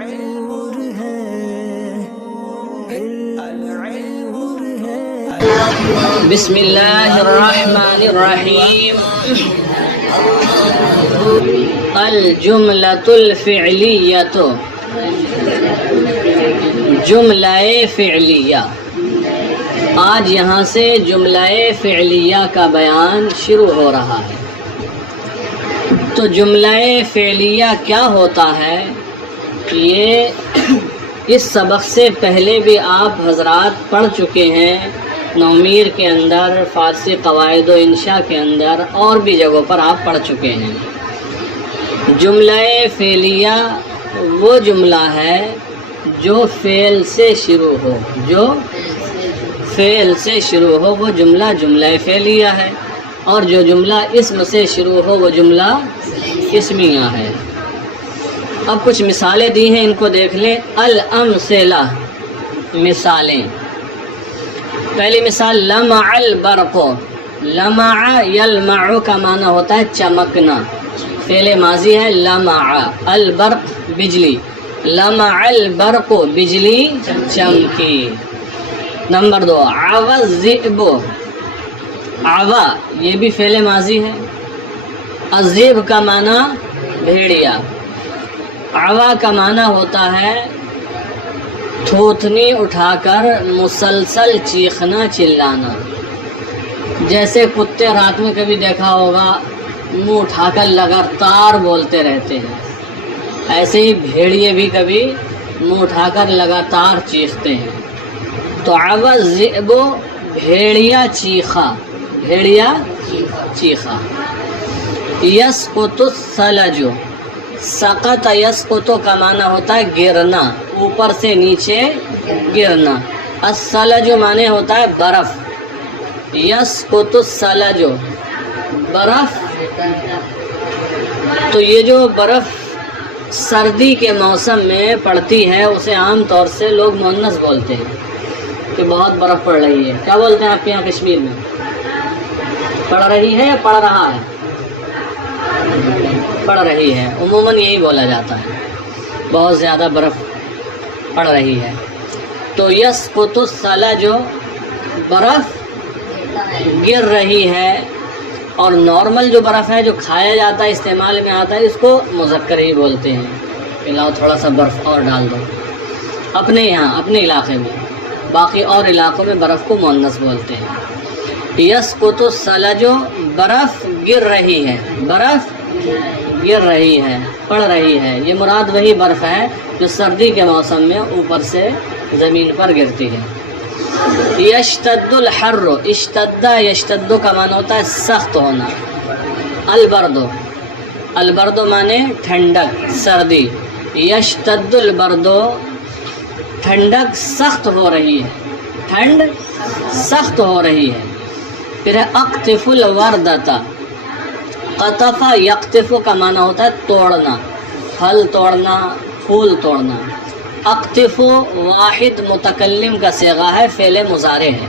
بسم اللہ الرحمن الرحیم. الجملۃ الفعلیۃ، جملہ فعلیہ. آج یہاں سے جملہ فعلیہ کا بیان شروع ہو رہا ہے. تو جملہ فعلیہ کیا ہوتا ہے، یہ اس سبق سے پہلے بھی آپ حضرات پڑھ چکے ہیں. نومیر کے اندر، فارسی قواعد و انشاء کے اندر، اور بھی جگہوں پر آپ پڑھ چکے ہیں. جملہ فعلیہ وہ جملہ ہے جو فعل سے شروع ہو، جو فعل سے شروع ہو وہ جملہ جملہ فعلیہ ہے، اور جو جملہ اسم سے شروع ہو وہ جملہ اسمیہ ہے. اب کچھ مثالیں دی ہیں، ان کو دیکھ لیں. الامثلہ، مثالیں. پہلی مثال لمع البرق. لمع یلمع کا معنی ہوتا ہے چمکنا، فعل ماضی ہے. لمع البرق بجلی، لمع البرق بجلی چمکی. نمبر 2 عوى الذئب. عوى یہ بھی فعل ماضی ہے. الذئب کا معنی بھیڑیا. عوى کا معنی ہوتا ہے تھوتنی اٹھا کر مسلسل چیخنا چلانا. جیسے کتے رات میں کبھی دیکھا ہوگا منہ اٹھا کر لگاتار بولتے رہتے ہیں، ایسے ہی بھیڑیے بھی کبھی منہ اٹھا کر لگاتار چیختے ہیں. تو عوى الذئب بھیڑیا چیخا، بھیڑیا چیخا. یسقط الثلج. سقط یسقط کا معنی ہوتا ہے گرنا، اوپر سے نیچے گرنا. الثلج معنی ہوتا ہے برف. یسقط الثلج برف. تو یہ جو برف سردی کے موسم میں پڑتی ہے اسے عام طور سے لوگ مؤنث بولتے ہیں کہ بہت برف پڑ رہی ہے. کیا بولتے ہیں آپ کے یہاں کشمیر میں؟ پڑ رہی ہے یا پڑ رہا ہے؟ پڑ رہی ہے. عموماً یہی بولا جاتا ہے، بہت زیادہ برف پڑ رہی ہے. تو یسقط الثلج برف گر رہی ہے. اور نارمل جو برف ہے جو کھایا جاتا ہے، استعمال میں آتا ہے، اس کو مذکر ہی بولتے ہیں کہ لاؤ تھوڑا سا برف اور ڈال دو. اپنے یہاں اپنے علاقے میں، باقی اور علاقوں میں برف کو مؤنث بولتے ہیں. یسقط الثلج برف گر رہی ہے، برف گر رہی ہے، پڑ رہی ہے. یہ مراد وہی برف ہے جو سردی کے موسم میں اوپر سے زمین پر گرتی ہے. یشتد الحر. اشتد یشتد کا معنی ہوتا ہے سخت ہونا. البرد. البرد معنی ٹھنڈک، سردی. یشتد البرد ٹھنڈک سخت ہو رہی ہے، ٹھنڈ سخت ہو رہی ہے. پھر اقطف الوردۃ. قطف یقطف کا معنی ہوتا ہے توڑنا، پھل توڑنا، پھول توڑنا. اقطف واحد متکلم کا صیغہ ہے، فعل مضارع ہے.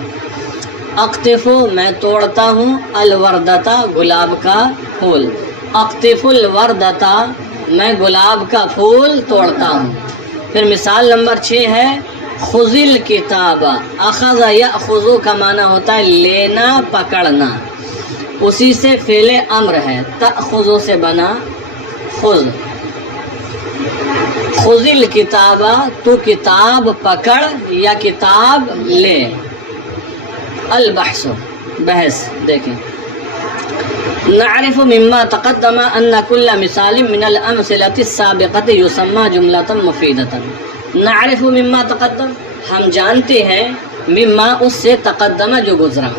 اقطف میں توڑتا ہوں، الوردۃ گلاب کا پھول. اقطف الوردۃ میں گلاب کا پھول توڑتا ہوں. پھر مثال نمبر 6 ہے خذ الکتاب. اخذ یاخذ کا معنی ہوتا ہے لینا، پکڑنا. اسی سے فعل امر ہے، تأخذ سے بنا خذ. خذ الکتاب تو کتاب پکڑ یا کتاب لے. البحث بحث. دیکھیں نعرف مما تقدم ان كل مثال من الامثلة السابقة يسمى جملة مفيدة. نعرف مما تقدم ہم جانتے ہیں، مما اس سے، تقدم جو گزرا،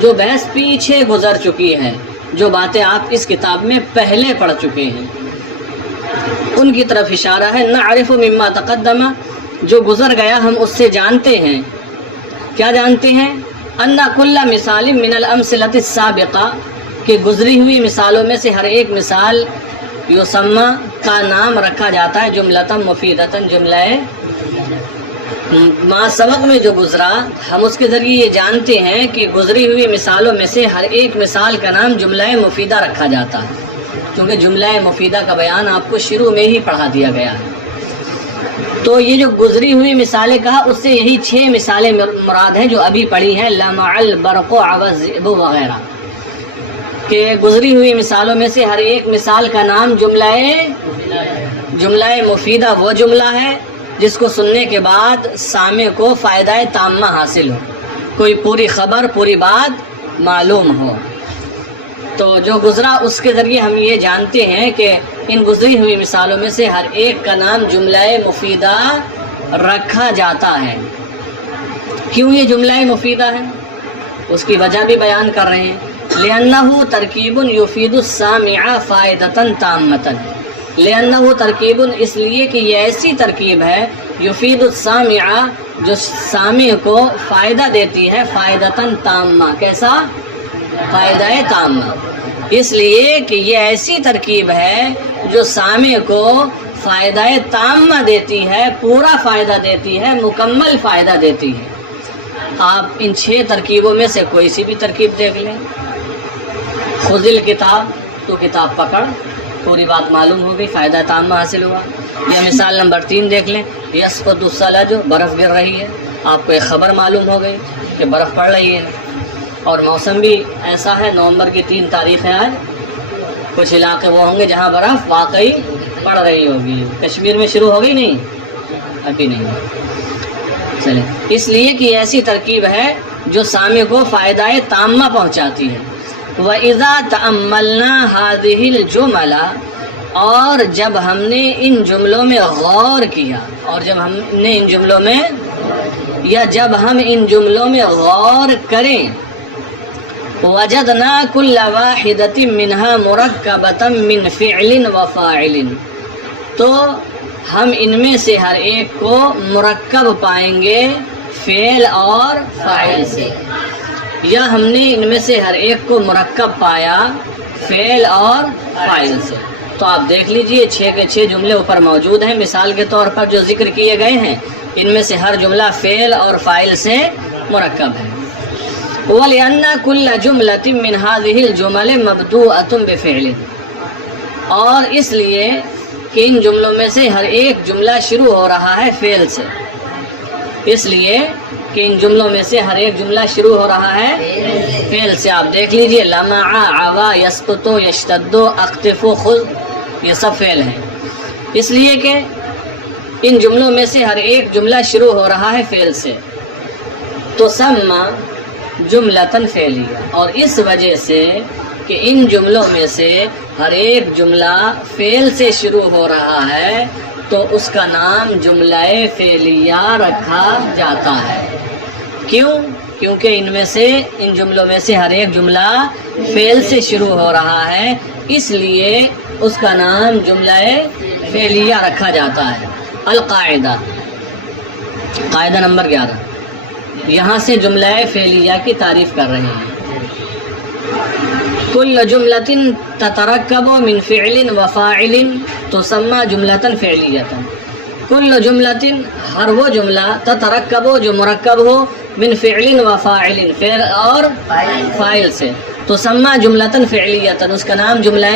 جو بحث پیچھے گزر چکی ہے، جو باتیں آپ اس کتاب میں پہلے پڑھ چکے ہیں ان کی طرف اشارہ ہے. نعرف مما تقدم جو گزر گیا ہم اس سے جانتے ہیں. کیا جانتے ہیں؟ ان کل مثال من الامثلة السابقہ کہ گزری ہوئی مثالوں میں سے ہر ایک مثال یسمى کا نام رکھا جاتا ہے جملۃ مفیدۃ، جملہ ما سبق میں جو گزرا ہم اس کے ذریعے یہ جانتے ہیں کہ گزری ہوئی مثالوں میں سے ہر ایک مثال کا نام جملہ مفیدہ رکھا جاتا ہے، کیونکہ جملہ مفیدہ کا بیان آپ کو شروع میں ہی پڑھا دیا گیا ہے. تو یہ جو گزری ہوئی مثالیں کہا اس سے یہی 6 مثالیں مراد ہیں جو ابھی پڑھی ہیں، لمع البرق والذئب وغیرہ، کہ گزری ہوئی مثالوں میں سے ہر ایک مثال کا نام جملہ مفیدہ وہ جملہ ہے جس کو سننے کے بعد سامع کو فائدہ تامہ حاصل ہو، کوئی پوری خبر پوری بات معلوم ہو۔ تو جو گزرا اس کے ذریعے ہم یہ جانتے ہیں کہ ان گزری ہوئی مثالوں میں سے ہر ایک کا نام جملہ مفیدہ رکھا جاتا ہے۔ کیوں یہ جملہ مفیدہ ہے؟ اس کی وجہ بھی بیان کر رہے ہیں، لأنہ ترکیب یفید السامع فائدۃ تامۃ، لأنہ ترکیب اس لیے کہ یہ ایسی ترکیب ہے یفید السامع جو سامع کو فائدہ دیتی ہے، فائدۃ تامہ، کیسا؟ فائدہ تامہ، اس لیے کہ یہ ایسی ترکیب ہے جو سامع کو فائدہ تامہ دیتی ہے، پورا فائدہ دیتی ہے، مکمل فائدہ دیتی ہے۔ آپ ان 6 ترکیبوں میں سے کوئی سی بھی ترکیب دیکھ لیں، خذ الکتاب، تو کتاب پکڑ، پوری بات معلوم ہو گئی، فائدہ تامہ حاصل ہوا۔ یا مثال نمبر 3 دیکھ لیں، یسقط الثلج، برف گر رہی ہے، آپ کو ایک خبر معلوم ہو گئی کہ برف پڑ رہی ہے، اور موسم بھی ایسا ہے، نومبر کی 3 تاریخ ہے آج، کچھ علاقے وہ ہوں گے جہاں برف واقعی پڑ رہی ہوگی۔ کشمیر میں شروع ہو گئی نہیں؟ ابھی نہیں۔ چلیں، اس لیے کہ ایسی ترکیب ہے جو سامع کو فائدہ تامہ پہنچاتی ہے۔ وَإِذَا تَأَمَّلْنَا هَذِهِ الْجُمَلَ، اور جب ہم نے ان جملوں میں غور کیا، اور جب ہم نے ان جملوں میں، یا جب ہم ان جملوں میں غور کریں، وجدنا كل واحدة منها مرکبة من فعل وفاعل، تو ہم ان میں سے ہر ایک کو مرکب پائیں گے فعل اور فاعل سے، یا ہم نے ان میں سے ہر ایک کو مرکب پایا فعل اور فاعل سے۔ تو آپ دیکھ لیجئے 6 کے 6 جملے اوپر موجود ہیں، مثال کے طور پر جو ذکر کیے گئے ہیں ان میں سے ہر جملہ فعل اور فاعل سے مرکب ہے۔ وَلِأَنَّ كُلَّ جُمْلَةٍ مِّنْ هَذِهِ الْجُمَلِ مَبْدُوءَةٌ بِفِعْلٍ، اور اس لیے کہ ان جملوں میں سے ہر ایک جملہ شروع ہو رہا ہے فعل سے، اس لیے کہ ان جملوں میں سے ہر ایک جملہ شروع ہو رہا ہے فعل سے۔ آپ دیکھ لیجئے، لمع، عوا، یسقط، یشتد، اقتف، خذ، یہ سب فعل ہیں، اس لیے کہ ان جملوں میں سے ہر ایک جملہ شروع ہو رہا ہے فعل سے، تو سما جملۃ فعلیہ، اور اس وجہ سے کہ ان جملوں میں سے ہر ایک جملہ فعل سے شروع ہو رہا ہے تو اس کا نام جملہ فعلیہ رکھا جاتا ہے۔ کیوں؟ کیونکہ ان جملوں میں سے ہر ایک جملہ فعل سے شروع ہو رہا ہے، اس لیے اس کا نام جملہ فعلیہ رکھا جاتا ہے۔ القاعدہ، قاعدہ نمبر 11، یہاں سے جملہ فعلیہ کی تعریف کر رہے ہیں۔ کل جملۃ تترکب من فعل وفاعل تسمى جملۃ فعلیۃ، کل جملۃ، ہر وہ جملہ، تترکب جو مرکب ہو، من فعل وفاعل، فعل اور فاعل سے، تسمى جملۃ فعلیۃ، اس کا نام جملہ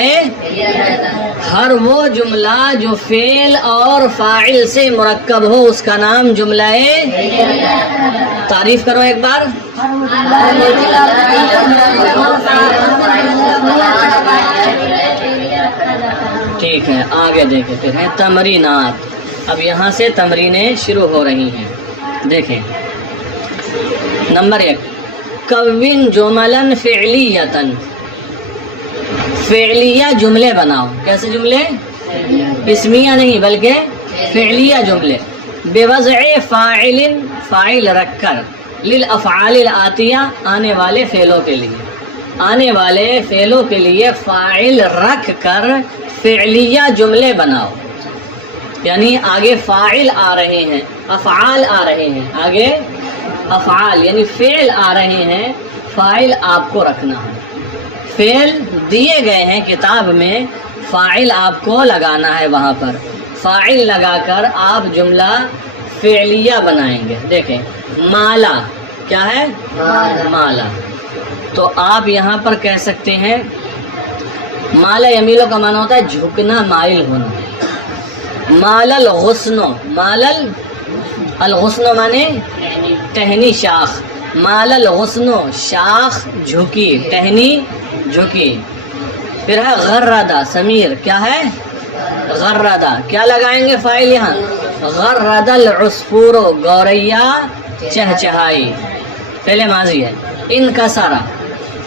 ہر وہ جملہ جو فعل اور فاعل سے مرکب ہو اس کا نام جملہ تعریف کرو ایک بار۔ ٹھیک ہے، آگے دیکھیں پھر ہیں تمرینات۔ اب یہاں سے تمرینیں شروع ہو رہی ہیں، دیکھیں۔ نمبر 1، کون جملا فعلیۃ، فعلیہ جملے بناؤ۔ کیسے جملے؟ اسمیہ نہیں بلکہ فعلیہ جملے، بوضع فاعل، فاعل رکھ کر، للافعال الآتیہ، آنے والے فعلوں کے لیے، آنے والے فعلوں کے لیے فاعل رکھ کر فعلیہ جملے بناؤ، یعنی آگے فاعل آ رہے ہیں، افعال آ رہے ہیں، آگے افعال یعنی فعل آ رہے ہیں، فاعل آپ کو رکھنا ہے۔ فعل دیے گئے ہیں کتاب میں، فاعل آپ کو لگانا ہے، وہاں پر فاعل لگا کر آپ جملہ فعلیہ بنائیں گے۔ دیکھیں، مالا کیا ہے؟ مالا، تو آپ یہاں پر کہہ سکتے ہیں مالا یمیلو کا معنی ہوتا ہے جھکنا، مائل ہونا، مال الغصن، مال الغصن مانے ٹہنی شاخ، مال الغصن شاخ جھکی، ٹہنی جھکی. پھر ہے غردہ سمیر، کیا ہے غردہ، کیا لگائیں گے فاعل یہاں، غرد العصفور گوریا چہچہائی، پہلے ماضی ہے. انکسرا،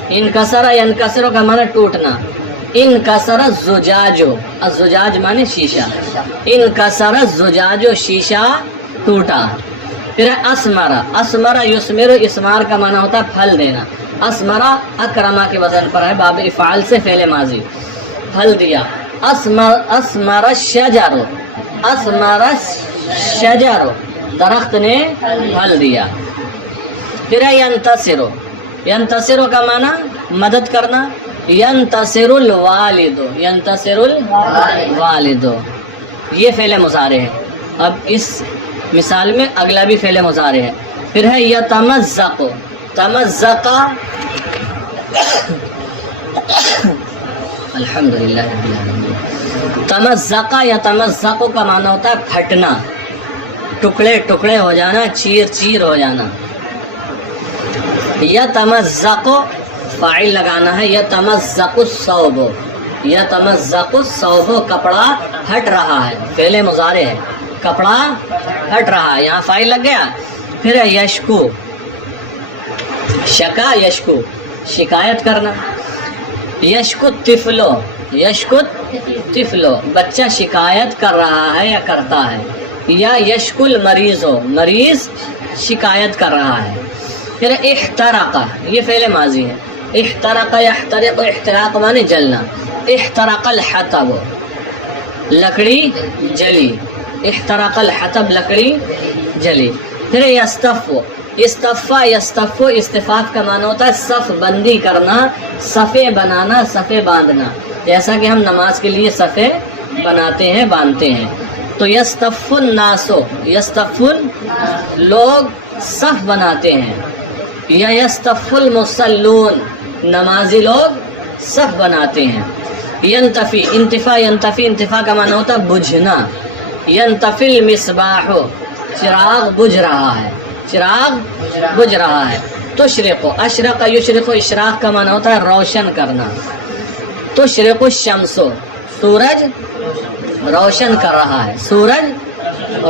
انکسرا ینکسرو کا معنی ٹوٹنا، انکسر الزجاج، الزجاج مانے شیشہ، انکسر الزجاج شیشہ ٹوٹا. پھر اسمرا، اسمرا یسمر، اسمار کا معنی ہوتا ہے پھل دینا، اسمرا اکرما کے وزن پر ہے، باب افعال سے فعل ماضی، پھل دیا. اسمر الشجر، اسمر الشجر درخت نے پھل دیا. پھر ہے ینتصر، ینتصر کا معنی مدد کرنا، ینتصر الوالد، ینتصر الوالد یہ فعل مضارع ہے. اب اس مثال میں اگلا بھی فعل مضارع ہے. پھر ہے یتمزق، تمزق الحمدللہ رب العالمین. تمزق یا تمزق کا معنی ہوتا ہے پھٹنا، ٹکڑے ٹکڑے ہو جانا، چیر چیر ہو جانا. یتمزق فاعل لگانا ہے، یتمزق الثوب، یتمزق الثوب کپڑا ہٹ رہا ہے، فعل مضارع ہے، کپڑا ہٹ رہا ہے، یہاں فاعل لگ گیا. پھر ہے یشکو، شکا یشکو شکایت کرنا. یشکو طفلو، یشکو طفلو بچہ شکایت کر رہا ہے یا کرتا ہے. یا یشکو المریض، مریض شکایت کر رہا ہے. پھر احترق یہ فعل ماضی ہے، احترق یحترق، احتراق مانے جلنا. احترق الحطب لکڑی جلی، احترق الحطب لکڑی جلی. پھر یستف، استفا یستف، استفاف کا معنی ہوتا ہے صف بندی کرنا، صفے بنانا، صفے باندھنا، جیسا کہ ہم نماز کے لیے صفے بناتے ہیں باندھتے ہیں. تو یستف الناس، یستف لوگ صف بناتے ہیں. یا یستف المصلون نمازی لوگ صف بناتے ہیں. ینتفی، انتفا ینتفی، انتفا کا معنی ہوتا ہے بجھنا. ینتفی المصباح چراغ بجھ رہا ہے، چراغ بجھ رہا ہے. تشرق، اشرق یشرق، اشراق کا معنی ہوتا ہے روشن کرنا. تشرق الشمس سورج روشن کر رہا ہے، سورج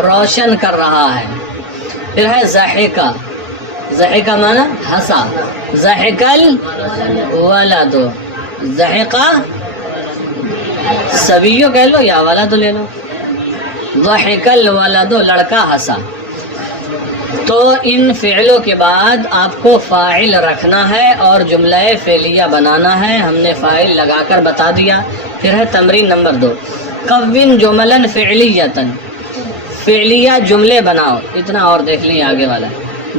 روشن کر رہا ہے. پھر ہے ضحکہ، ضحکہ معنی ہنسا. ضحک الولد، ضحکہ سبیو کہہ لو یا ولد لے لو. ضحک الولد لڑکا ہنسا. تو ان فعلوں کے بعد آپ کو فاعل رکھنا ہے اور جملہ فعلیہ بنانا ہے. ہم نے فاعل لگا کر بتا دیا. پھر ہے تمرین نمبر 2، کون جملا فعلیۃ، فعلیہ جملے بناؤ. اتنا اور دیکھ لیں آگے والا،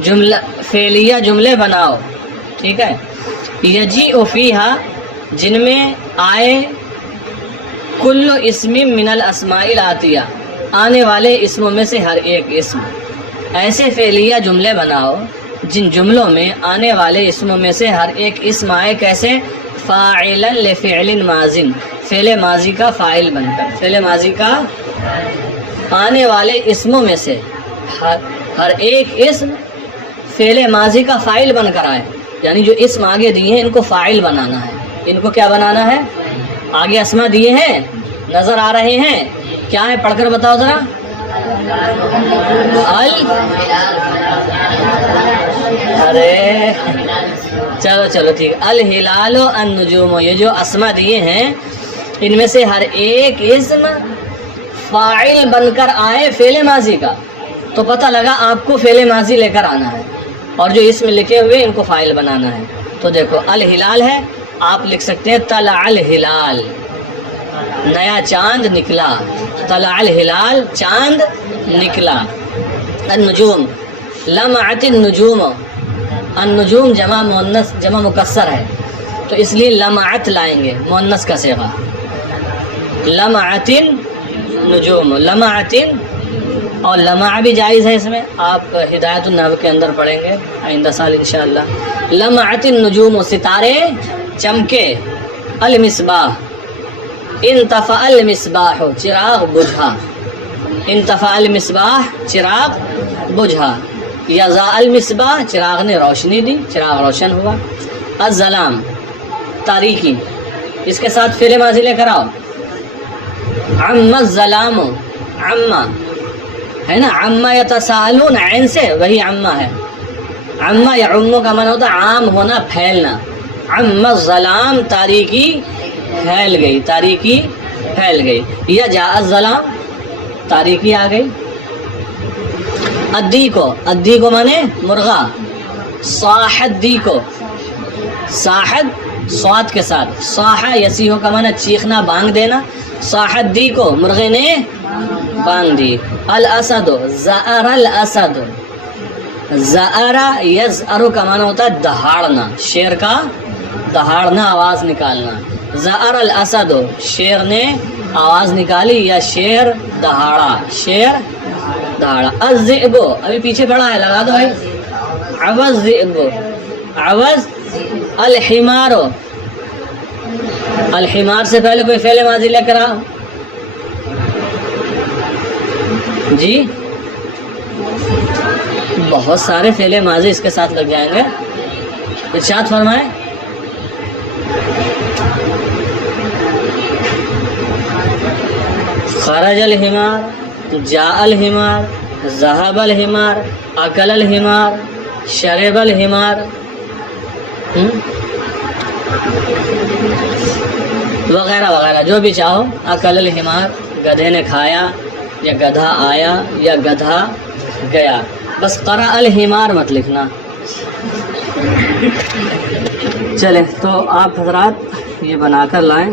جملہ فعلیہ جملے بناؤ، ٹھیک ہے. یجیء فیہا جن میں آئے کل اسم من الاسماء الآتیہ آنے والے اسموں میں سے ہر ایک اسم. ایسے فعلیہ جملے بناؤ جن جملوں میں آنے والے اسموں میں سے ہر ایک اسم آئے. کیسے؟ فاعلا لفعل ماضٍ، فعل ماضی کا فاعل بن کر، فعل ماضی کا آنے والے اسموں میں سے ہر ایک اسم فعل ماضی کا فاعل بن کر آئے. یعنی جو اسم آگے دیے ہیں ان کو فاعل بنانا ہے. ان کو کیا بنانا ہے؟ آگے اسما دیے ہیں نظر آ رہے ہیں، کیا ہے پڑھ کر بتاؤ ذرا. ارے چلو ٹھیک ہے. الہلال و النجوم، یہ جو اسما دیے ہیں ان میں سے ہر ایک اسم فاعل بن کر آئے فعل ماضی کا، تو پتہ لگا آپ کو فعل ماضی لے کر آنا ہے، اور جو اسم لکھے ہوئے ان کو فاعل بنانا ہے. تو دیکھو الہلال ہے، آپ لکھ سکتے ہیں طلع الہلال، نیا چاند نکلا. طلع الہلال چاند نکلا. النجوم لمعت النجوم، النجوم جمع مؤنث جمع مکسر ہے تو اس لیے لمعت لائیں گے، مؤنث کا صیغہ. لمعت النجوم، لمعت، اور لمع بھی جائز ہے اس میں، آپ ہدایت النحو کے اندر پڑھیں گے آئندہ سال انشاءاللہ. لمعت النجوم ستارے چمکے. المصباح انطفأ المصباح چراغ بجھا. انطفأ المصباح چراغ بجھا، یضاء المصباح چراغ نے روشنی دی، چراغ روشن ہوا، الظلام تاریکی، اس کے ساتھ فعل ماضی لے کر آؤ، عم الظلام، عما ہے نا، عما یتساءلون عین سے وہی عما ہے، عما یا عمو کا معنی ہوتا ہے عام ہونا، پھیلنا، عم الظلام تاریکی پھیل گئی، تاریکی پھیل گئی، یا جاء الظلام تاریکی آ گئی، ادی کو مانے مرغا، صاحت دی کو، صاحت صاد کے ساتھ، صاح یسیح کا مانا چیخنا بانگ دینا، صاحت دی کو مرغے نے بانگ دی، الاسد زأر الاسد، زأر یزأر کا مانا ہوتا ہے دہاڑنا، شیر کا دہاڑنا آواز نکالنا، زأر الاسد شیر نے آواز نکالی یا شیر دہاڑا، شیر دہاڑا، الذئب ابھی پیچھے پڑا ہے لگا دو بھائی، عوض ذئب، عوض الحمار، الحمار سے پہلے کوئی فعل ماضی لے کر آؤ جی، بہت سارے فعل ماضی اس کے ساتھ لگ جائیں گے، ارشاد فرمائیں۔ خرج الحمار، جاء الحمار، ذهب الحمار، اکل الحمار، شرب الحمار، وغیرہ وغیرہ جو بھی چاہو، اکل الحمار گدھے نے کھایا، یا گدھا آیا، یا گدھا گیا، بس قرأ الحمار مت لکھنا۔ چلے تو آپ حضرات یہ بنا کر لائیں۔